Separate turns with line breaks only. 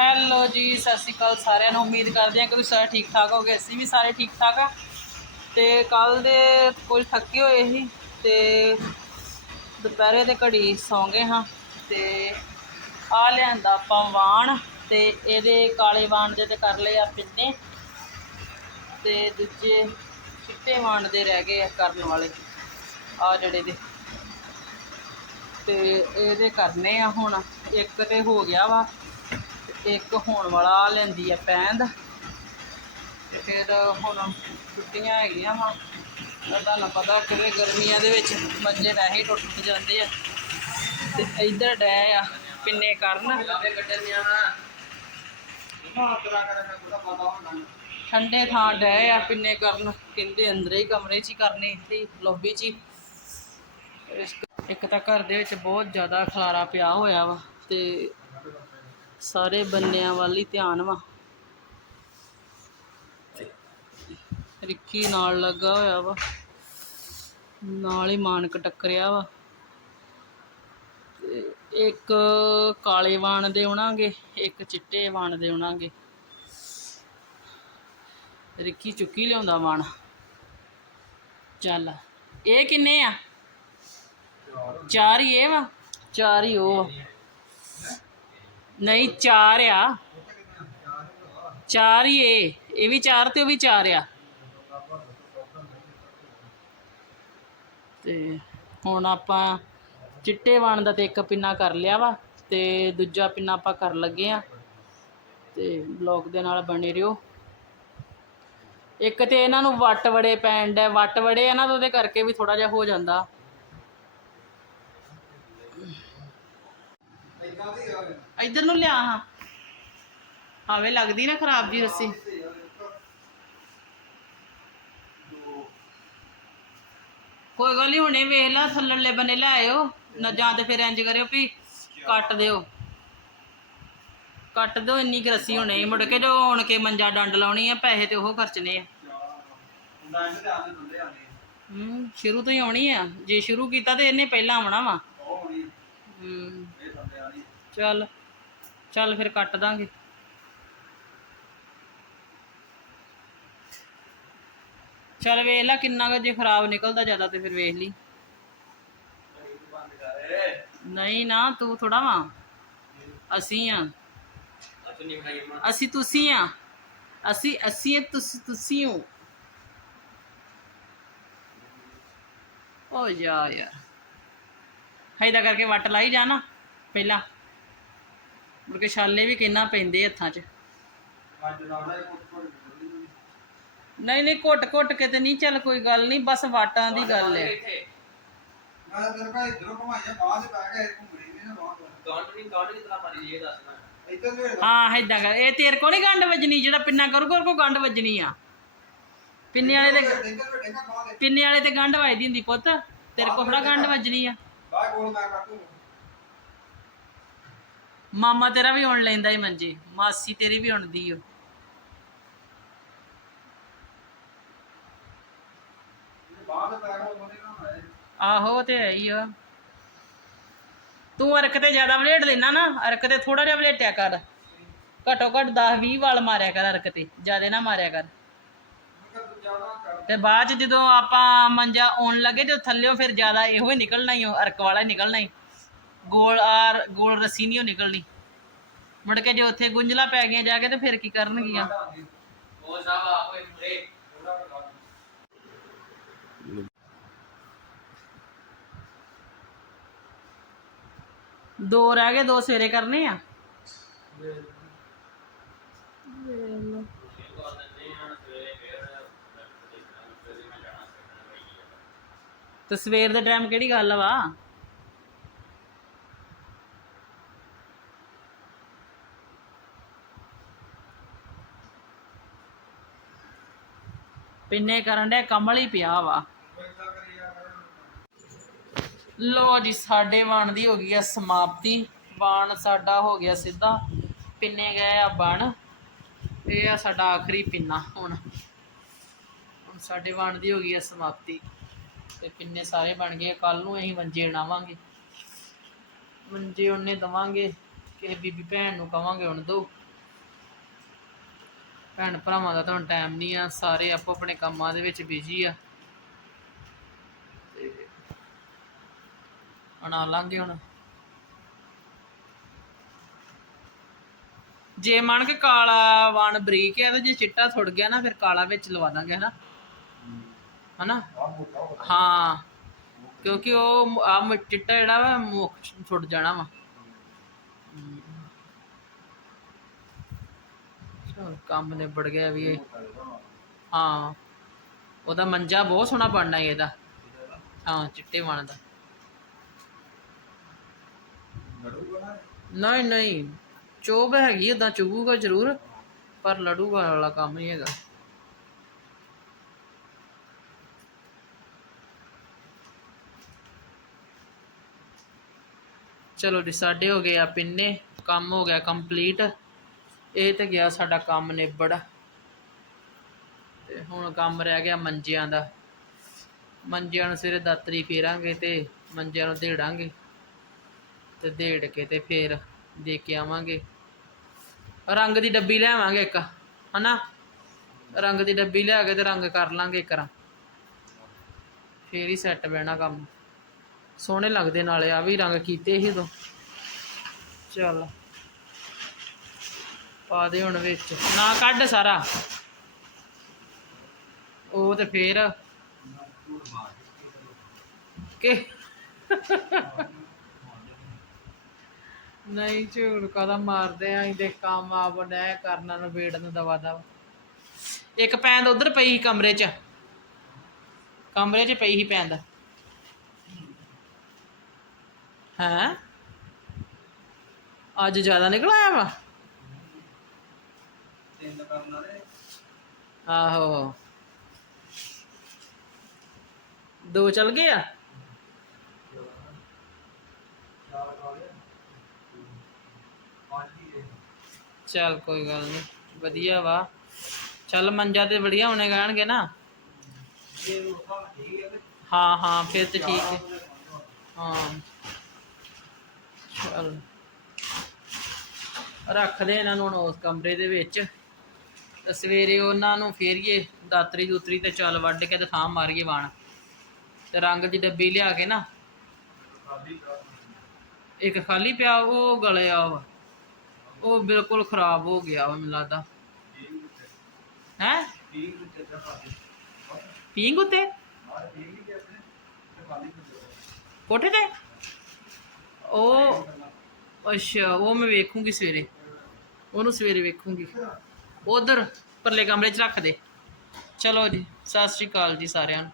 Hello ਜੀ, ਸਤਿ ਸ਼੍ਰੀ ਅਕਾਲ ਸਾਰਿਆਂ ਨੂੰ। ਉਮੀਦ ਕਰਦੇ ਹਾਂ ਕਿ ਤੁਸੀਂ ਸਾਰੇ ਠੀਕ ਠਾਕ ਹੋਗੇ ਅਸੀਂ ਵੀ ਸਾਰੇ ਠੀਕ ਠਾਕ ਆ। ਤੇ ਕੱਲ ਦੇ ਕੁਝ ਥੱਕੇ ਹੋਏ ਸੀ ਤੇ ਦੁਪਹਿਰੇ ਦੇ ਘੜੀ ਸੌਂ ਗਏ ਹਾਂ। ਤੇ ਆ ਲਿਆਂਦਾ ਆਪਾਂ ਵਾਣ ਤੇ ਇਹਦੇ ਕਾਲੇ ਵਾਣ ਦੇ ਤੇ ਕਰ ਲਏ ਆ ਪਿੰਨੇ। ਤੇ ਦੂਜੇ ਚਿੱਟੇ ਵਾਣ ਦੇ ਰਹਿ ਗਏ ਆ ਕਰਨ ਵਾਲੇ। ਆ ਜਿਹੜੇ ਦੇ। ਤੇ ਇਹਦੇ ਕਰਨੇ ਆ ਹੁਣ। ਇੱਕ ਤੇ ਹੋ ਗਿਆ ਵਾ। ਤੇ ਇੱਕ ਹੋਣ ਵਾਲਾ ਲੈਂਦੀ ਆ ਪੈਂਦ। ਤੇ ਫਿਰ ਹੁਣ ਛੁੱਟੀਆਂ ਹੈਗੀਆਂ ਵਾ। ਤੁਹਾਨੂੰ ਪਤਾ ਕਿਵੇਂ ਗਰਮੀਆਂ ਦੇ ਵਿੱਚ ਮੰਜੇ ਵੈਸੇ ਟੁੱਟ ਟੁੱਟ ਜਾਂਦੇ ਆ। ਤੇ ਇੱਧਰ ਡੈ ਆ ਪਿੰਨੇ ਕਰਨ। ਠੰਡੇ ਥਾਂ ਡੈ ਆ ਪਿੰਨੇ ਕਰਨ। ਕਹਿੰਦੇ ਅੰਦਰ ਹੀ ਕਮਰੇ 'ਚ ਹੀ ਕਰਨੇ ਇੱਥੇ ਲੌਬੀ 'ਚ ਹੀ। ਇੱਕ ਤਾਂ ਘਰ ਦੇ ਵਿੱਚ ਬਹੁਤ ਜ਼ਿਆਦਾ ਖਲਾਰਾ ਪਿਆ ਹੋਇਆ ਵਾ ਤੇ ਸਾਰੇ ਬੰਨਿਆਂ ਵੱਲ ਹੀ ਧਿਆਨ ਵਾ। ਰਿੱਕੀ ਨਾਲ ਲੱਗਾ ਹੋਇਆ ਵਾ। ਨਾਲ ਹੀ ਮਾਨਕ ਟੱਕਰਿਆ ਵਾ। ਇੱਕ ਕਾਲੇ ਵਾਣ ਦੇ ਉਣਾਂਗੇ ਇੱਕ ਚਿੱਟੇ ਵਾਣ ਦੇ ਉਣਾਂਗੇ ਰਿੱਕੀ ਚੁੱਕੀ ਲਿਆਉਂਦਾ ਵਾਣ। ਚੱਲ, ਇਹ ਕਿੰਨੇ ਆ? ਚਾਰ ਹੀ ਇਹ ਵਾ। ਚਾਰ ਹੀ ਉਹ ਆ। ਨਹੀਂ, ਚਾਰ ਆ। ਚਾਰ ਹੀ ਇਹ ਇਹ ਵੀ ਚਾਰ ਤੇ ਉਹ ਵੀ ਚਾਰ ਆ। ਤੇ ਹੁਣ ਆਪਾਂ ਚਿੱਟੇ ਵਾਣ ਦਾ ਤੇ ਇੱਕ ਪਿੰਨਾ ਕਰ ਲਿਆ ਵਾ ਤੇ ਦੂਜਾ ਪਿੰਨਾ ਆਪਾਂ ਕਰ ਲੱਗੇ ਆ। ਤੇ ਬਲੌਗ ਦੇ ਨਾਲ ਬਣੇ ਰਿਓ ਇੱਕ ਤੇ ਇਹਨਾਂ ਨੂੰ ਵੱਟ ਵੜੇ ਪੈਂਡ ਹੈ ਵੱਟ ਵੜੇ ਆ ਨਾ ਤਾਂ ਉਹਦੇ ਕਰਕੇ ਵੀ ਥੋੜਾ ਜਿਹਾ ਹੋ ਜਾਂਦਾ। ਇੱਧਰ ਨੂੰ ਲਿਆ ਹਾਂ। ਆਵੇ ਲੱਗਦੀ ਨਾ ਖਰਾਬ ਜੀ ਰੱਸੀ। ਕੋਈ ਗੱਲ ਨਹੀਂ ਹੁਣੇ ਵੇਖ ਲਾ ਥੱਲੜੇ ਬਨੇ ਲੈ ਆਇਓ। ਨਾ ਜਾਂ ਤੇ ਫਿਰ ਇੰਜ ਕਰਿਓ ਵੀ ਕੱਟ ਦਿਓ। ਕੱਟ ਦਿਓ ਇੰਨੀ ਕੁ ਰੱਸੀ ਹੁਣੇ। ਮੁੜ ਕੇ ਜੋ ਹੁਣ ਕੇ ਮੰਜਾ ਡੰਡ ਲਾਉਣੀ ਆ ਪੈਸੇ ਤੇ ਉਹ ਖਰਚਣੇ ਆ। ਹੂੰ ਸ਼ੁਰੂ ਤੋਂ ਹੀ ਆਉਣੀ ਆ। ਜੇ ਸ਼ੁਰੂ ਕੀਤਾ ਤੇ ਇਹਨੇ ਪਹਿਲਾਂ ਆਉਣਾ ਵਾ। ਹੂੰ। ਚੱਲ ਚੱਲ ਫਿਰ ਕੱਟ ਦਾਂਗੇ। ਚੱਲ ਵੇਖ ਲੈ ਕਿੰਨਾ ਕੁ ਜੇ ਖਰਾਬ ਨਿਕਲਦਾ ਜ਼ਿਆਦਾ ਤੇ ਫਿਰ ਵੇਖ ਲਈ। ਨਹੀਂ ਨਾ, ਤੂੰ ਥੋੜਾ ਵਾ। ਅਸੀਂ ਆ। ਅਸੀਂ ਤੁਸੀਂ ਆ। ਅਸੀਂ ਅਸੀਂ ਤੁਸੀਂ ਤੁਸੀਂ ਹੋ ਓ ਜਾ ਯਾਰ। ਹਾਈਦਾ ਕਰਕੇ ਵੱਟ ਲਾਈ ਜਾ ਨਾ, ਪਹਿਲਾਂ। ਮੁੜ ਕੇ ਛਾਲੇ ਵੀ ਕਿੰਨਾ ਪੈਂਦੇ ਹੱਥਾਂ 'ਚ। ਨਹੀਂ ਨਹੀਂ ਘੁੱਟ ਘੁੱਟ ਕੇ ਤੇ ਨਹੀਂ ਚੱਲ ਕੋਈ ਗੱਲ ਨਹੀਂ ਬਸ ਵਾਟਾਂ ਦੀ ਗੱਲ ਹੈ।
ਮੈਂ ਤੇਰੇ ਭਾਈ ਇਧਰੋਂ ਘੁਮਾਈਆ ਬਾਹਰ ਦੇ ਪੈ ਗਿਆ ਘੁੰਮਣੀ ਨਹੀਂ ਨਾ ਬਾਹਰ ਇੱਧਰ ਵੇੜ
ਹਾਂ ਏਦਾਂ ਕਰ। ਇਹ ਤੇਰੇ ਕੋਲ ਨਹੀਂ ਗੰਢ ਵੱਜਣੀ ਜਿਹੜਾ ਪਿੰਨਾ ਕਰੂਗਾ ਉਹ ਕੋ ਗੰਢ ਵੱਜਣੀ ਆ। ਪਿੰਨੇ ਵਾਲੇ ਤੇ ਪਿੰਨੇ ਵਾਲੇ ਤੇ ਗੰਢ ਵੱਜਦੀ ਹੁੰਦੀ ਪੁੱਤ। ਤੇਰੇ ਕੋਲ ਥੋੜਾ ਗੰਢ ਵੱਜਣੀ ਆ।
ਬਾਹਰ ਕੋਲ ਮੈਂ ਕਰ ਦੂੰ
ਮਾਮਾ ਤੇਰਾ ਵੀ ਹੁਣ ਲੈਂਦਾ ਹੀ ਮੰਜੇ, ਮਾਸੀ ਤੇਰੀ ਵੀ ਉਣਦੀ ਓ। ਆਹੋ ਤੇ ਹੈ ਹੀ ਆ। ਤੂੰ ਅਰਕ ਤੇ ਜ਼ਿਆਦਾ ਵਲੇਟ ਲੈਣਾ ਨਾ, ਅਰਕ ਤੇ ਥੋੜਾ ਜਿਹਾ ਵਲੇਟਿਆ ਕਰ। ਘੱਟੋ ਘੱਟ 10 20 ਵਾਲ ਮਾਰਿਆ ਕਰ ਅਰਕ ਤੇ, ਜ਼ਿਆਦਾ ਨਾ ਮਾਰਿਆ ਕਰ।
ਤੇ
ਬਾਅਦ ਚ ਜਦੋਂ ਆਪਾਂ ਮੰਜਾ ਆਉਣ ਲੱਗੇ ਤੇ ਥੱਲਿਓ ਫਿਰ ਜ਼ਿਆਦਾ ਇਹੋ ਹੀ ਨਿਕਲਣਾ ਹੀ ਅਰਕ ਵਾਲਾ ਨਿਕਲਣਾ ਹੀ ਗੋਲ ਆਰ ਗੋਲ ਰੱਸੀ ਨਹੀਂ ਉਹ ਨਿਕਲਣੀ। ਮੁੜ ਕੇ ਜੇ ਉੱਥੇ ਗੁੰਝਲਾ ਪੈ ਗਈਆਂ ਜਾ ਕੇ ਤੇ ਫਿਰ ਕੀ ਕਰਨਗੀਆਂ?
ਉਹ ਸਾਹਿਬ ਆਪੇ ਮੁਰੇ
ਦੋ ਰਹਿ ਗਏ, ਦੋ ਸਵੇਰੇ ਕਰਨੇ ਆ। ਤੇ ਸਵੇਰ ਦੇ ਟਾਈਮ ਕਿਹੜੀ ਗੱਲ ਵਾ? ਪਿੰਨੇ ਕਰਨ ਦੇ ਕਮਲ ਹੀ ਪਿਆ ਵਾ। ਲੋ ਜੀ, ਸਾਡੇ ਵਾਣ ਦੀ ਹੋ ਗਈ ਆ ਸਮਾਪਤੀ। ਵਾਣ ਸਾਡਾ ਹੋ ਗਿਆ ਸਿੱਧਾ। ਪਿੰਨੇ ਗਏ ਆ ਬਣ। ਇਹ ਆ ਸਾਡਾ ਆਖਰੀ ਪਿੰਨਾ ਹੁਣ। ਹੁਣ ਸਾਡੇ ਵਾਣ ਦੀ ਹੋ ਗਈ ਆ ਸਮਾਪਤੀ। ਤੇ ਪਿੰਨੇ ਸਾਰੇ ਬਣ ਗਏ ਕੱਲ ਨੂੰ ਅਸੀਂ ਮੰਜੇ ਬਣਾਵਾਂਗੇ ਮੰਜੇ ਉਹਨੇ ਦਵਾਂਗੇ, ਕਿਸੇ ਬੀਬੀ ਭੈਣ ਨੂੰ ਕਵਾਂਗੇ ਹੁਣ ਦੋ। ਭੈਣ ਭਰਾਵਾਂ ਦਾ ਤਾਂ ਹੁਣ ਟਾਈਮ ਨਹੀਂ ਆ, ਸਾਰੇ ਆਪੋ ਆਪਣੇ ਕੰਮਾਂ ਦੇ ਵਿੱਚ ਬਿਜ਼ੀ ਆ। ਤੇ ਬਣਾ ਲਾਂਗੇ ਹੁਣ। ਜੇ ਮੰਨ ਕੇ ਕਾਲਾ ਵਣ ਬਰੀਕ ਹੈ ਤੇ ਜੇ ਚਿੱਟਾ ਥੁੜ ਗਿਆ ਨਾ, ਫਿਰ ਕਾਲਾ ਵਿੱਚ ਲਵਾ ਦਾਂਗੇ, ਹਨਾ? ਹਨਾ?
ਹਾਂ।
ਕਿਉਂਕਿ ਉਹ ਆ ਚਿੱਟਾ ਜਿਹੜਾ ਵਾ, ਮੁੱਖ ਥੁੜ ਜਾਣਾ ਵਾ। ਚਲ ਕੰਮ ਨਿਬੜ ਗਿਆ ਵੀ ਇਹ। ਹਾਂ। ਉਹਦਾ ਮੰਜਾ ਬਹੁਤ ਸੋਹਣਾ ਬਣਨਾ ਈ ਇਹਦਾ। ਹਾਂ, ਚਿੱਟੇ ਵਣ ਦਾ। ਨਹੀਂ ਨਹੀਂ। ਚੋਬ ਹੈਗੀ ਉਦਾਂ ਚੁਗੂਗਾ ਜ਼ਰੂਰ, ਪਰ ਲੜੂਗਾ ਵਾਲਾ ਕੰਮ ਨਹੀਂ ਹੈਗਾ। ਚਲੋ ਜੀ, ਸਾਡੇ ਹੋ ਗਏ ਆ ਪਿੰਨੇ। ਕੰਮ ਹੋ ਗਿਆ ਕੰਪਲੀਟ। ਇਹ ਤੇ ਗਿਆ ਸਾਡਾ ਕੰਮ ਨਿਬੜ। ਤੇ ਹੁਣ ਕੰਮ ਰਹਿ ਗਿਆ ਮੰਜਿਆਂ ਦਾ। ਮੰਜਿਆਂ ਨੂੰ ਸਵੇਰੇ ਦਾਤਰੀ ਫੇਰਾਂਗੇ ਤੇ ਮੰਜਿਆਂ ਨੂੰ ਦੇੜਾਂਗੇ ਤੇ ਦੇੜ ਕੇ ਤੇ ਫੇਰ ਦੇ ਕੇ ਆਵਾਂਗੇ। ਰੰਗ ਦੀ ਡੱਬੀ ਲੈ ਆਵਾਂਗੇ ਇੱਕ, ਹਨਾ? ਰੰਗ ਦੀ ਡੱਬੀ ਲਿਆ ਕੇ ਤੇ ਰੰਗ ਕਰ ਲਾਂਗੇ ਕਰਾਂ ਫੇਰ ਹੀ ਸੈੱਟ ਬਹਿਣਾ ਕੰਮ। ਸੋਹਣੇ ਲੱਗਦੇ ਨਾਲੇ, ਆ ਵੀ ਰੰਗ ਕੀਤੇ ਸੀ ਉਦੋਂ। ਚੱਲ। ਪਾ ਦੇ ਹੁਣ ਵਿੱਚ। ਨਾ, ਕੱਢ ਸਾਰਾ। ਉਹ ਤੇ ਫੇਰ। ਕਿ? ਨਹੀਂ ਝੂੜ ਕਦਾ ਮਾਰਦੇ ਆਂ, ਇਹਦੇ ਕੰਮ ਆ ਬਣਿਆ ਕਰਨਾ ਨੂੰ ਵੇੜ ਨੂੰ ਦਵਾ ਦਵਾ ਇੱਕ ਪੈਂਦ ਉਧਰ ਪਈ ਕਮਰੇ 'ਚ। ਕਮਰੇ 'ਚ ਪਈ ਸੀ ਪੈਂਦ। ਹੈਂ? ਅੱਜ ਜ਼ਿਆਦਾ ਨਿਕਲ ਆਇਆ ਵਾ?
ਤਿੰਨ
ਆਹੋ। ਦੋ ਚਲ ਗਏ ਆ?
ਚਾਰ ਕਾਲੇ ਪੰਜ ਹੀ ਰਹੇ
ਚੱਲ ਕੋਈ ਗੱਲ ਨਹੀਂ ਵਧੀਆ ਵਾ। ਚੱਲ ਮੰਜਾ ਤੇ ਵਧੀਆ ਹੋਣੇ ਗਾਣਗੇ ਨਾ।
ਇਹ ਰੋਕਾ ਠੀਕ ਹੈ ਤੇ
ਹਾਂ ਹਾਂ ਫਿਰ ਤੇ ਠੀਕ ਹੈ। ਹਾਂ। ਚੱਲ। ਰੱਖ ਦੇ ਇਹਨਾਂ ਨੂੰ ਹੁਣ ਉਸ ਕਮਰੇ ਦੇ ਵਿੱਚ। ਤੇ ਸਵੇਰੇ ਉਹਨਾਂ ਨੂੰ ਫੇਰੀਏ, ਦਾਤਰੀ ਦੂਤਰੀ ਤੇ ਚੱਲ ਵੱਢ ਕੇ ਤੇ ਥਾਂ ਮਾਰੀਏ ਵਾਣ ਤੇ ਰੰਗ ਦੀ ਡੱਬੀ ਲਿਆ ਕੇ ਨਾ, ਇੱਕ ਖਾਲੀ ਪਿਆ, ਉਹ ਗਲਿਆ ਵਾ। ਉਹ ਬਿਲਕੁਲ ਖਰਾਬ ਹੋ ਗਿਆ ਵਾ, ਮੈਨੂੰ ਲੱਗਦਾ। ਹੈ?
ਠੀਕ
ਪੀਂਗ ਉਤੇ? ਕੋਠੇ ਤੇ? ਉਹ, ਅੱਛਾ, ਉਹ ਮੈਂ ਵੇਖੂੰਗੀ ਸਵੇਰੇ। ਉਹਨੂੰ ਸਵੇਰੇ ਵੇਖੂੰਗੀ। ਉਧਰ ਪਰਲੇ ਕਮਰੇ 'ਚ ਰੱਖ ਦੇ। ਚਲੋ ਜੀ ਸਤਿ ਸ਼੍ਰੀ ਅਕਾਲ ਜੀ ਸਾਰਿਆਂ ਨੂੰ।